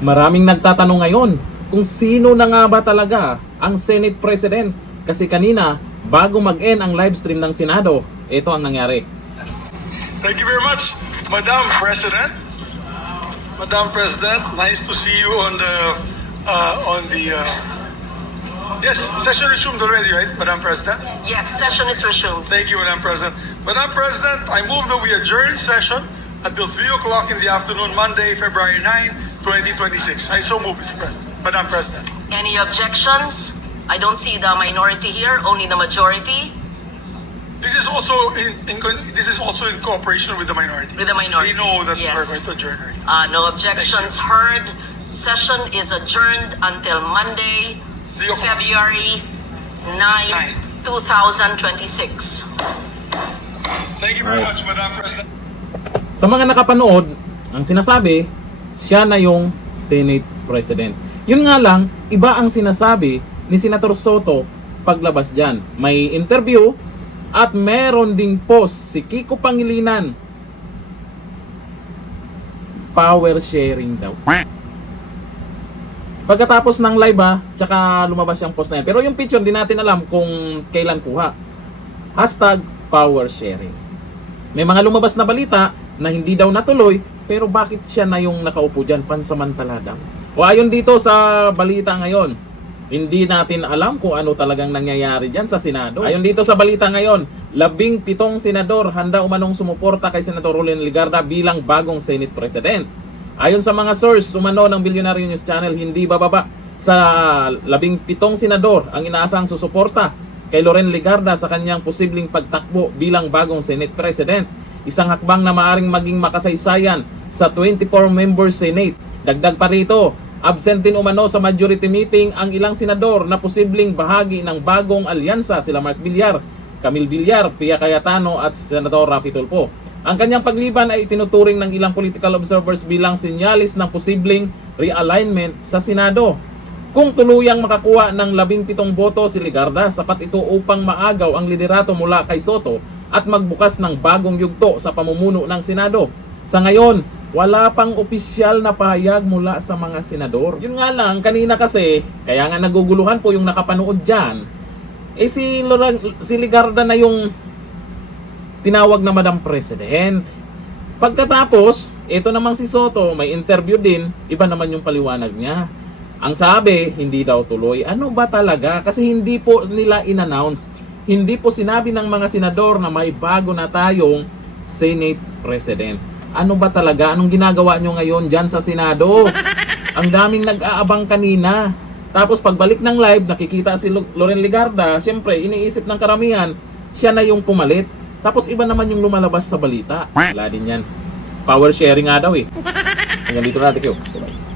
Maraming nagtatanong ngayon kung sino na nga ba talaga ang Senate President. Kasi kanina, bago mag-end ang live stream ng Senado, ito ang nangyari. Thank you very much, Madam President. Madam President, nice to see you on the yes, session resumed already, right, Madam President? Yes, session is resumed. Thank you, Madam President. Madam President, I move that we adjourn session until 3 o'clock in the afternoon, Monday, February 9, 2026. I so move, Mr. President. Madam President. Any objections? I don't see the minority here, only the majority. This is also in cooperation with the minority. With the minority, They know that yes. we're going to adjourn. Right? No objections heard. Session is adjourned until Monday, 3 o'clock. February 9, 2026. Thank you very Right. much, Madam President. Sa mga nakapanood, ang sinasabi, siya na yung Senate President. Yun nga lang, iba ang sinasabi ni Senator Soto paglabas dyan. May interview at meron ding post si Kiko Pangilinan. Power sharing daw. Pagkatapos ng live tsaka lumabas yung post na yan. Pero yung picture, di natin alam kung kailan kuha. Hashtag power sharing. May mga lumabas na balita na hindi daw natuloy, pero bakit siya na yung nakaupo dyan? Pansamantala daw. O ayon dito sa balita ngayon, hindi natin alam kung ano talagang nangyayari dyan sa Senado. Ayon dito sa balita ngayon, 17 senador handa umanong sumuporta kay Senator Roland Legarda bilang bagong Senate President. Ayon sa mga source, umano ng Billionaire News Channel, hindi bababa sa 17 senador ang inaasang susuporta kay Loren Legarda sa kanyang posibleng pagtakbo bilang bagong Senate President. Isang hakbang na maaring maging makasaysayan sa 24-member Senate. Dagdag pa rito, absent din umano sa majority meeting ang ilang senador na posibleng bahagi ng bagong alyansa, sila Mark Villar, Camille Villar, Pia Cayetano at Senator Raffy Tulfo. Ang kanyang pagliban ay tinuturing ng ilang political observers bilang sinyalis ng posibleng realignment sa Senado. Kung tuluyang makakuha ng 17 boto si Legarda, sapat ito upang maagaw ang liderato mula kay Soto at magbukas ng bagong yugto sa pamumuno ng Senado. Sa ngayon, wala pang opisyal na pahayag mula sa mga senador. Yun nga lang, kanina kasi, kaya nga naguguluhan po yung nakapanood dyan, si Legarda na yung tinawag na Madam President. Pagkatapos, ito namang si Soto, may interview din, iba naman yung paliwanag niya. Ang sabi, hindi daw tuloy. Ano ba talaga? Kasi hindi po nila in-announce. Hindi po sinabi ng mga senador na may bago na tayong Senate President. Ano ba talaga? Anong ginagawa nyo ngayon dyan sa Senado? Ang daming nag-aabang kanina. Tapos pagbalik ng live, nakikita si Loren Legarda. Siyempre, iniisip ng karamihan, siya na yung pumalit. Tapos iba naman yung lumalabas sa balita. Wala din yan. Power sharing nga daw eh. Hanggang dito natin kayo. Bye.